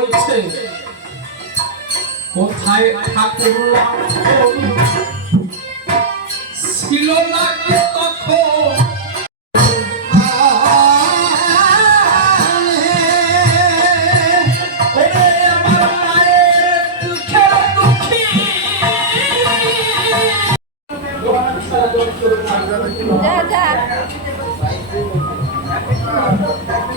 বলছে কোথায় ঠাকুর ছিল না তখন?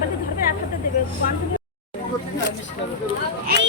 বালতি ধরবে এক হাতে দেবে এই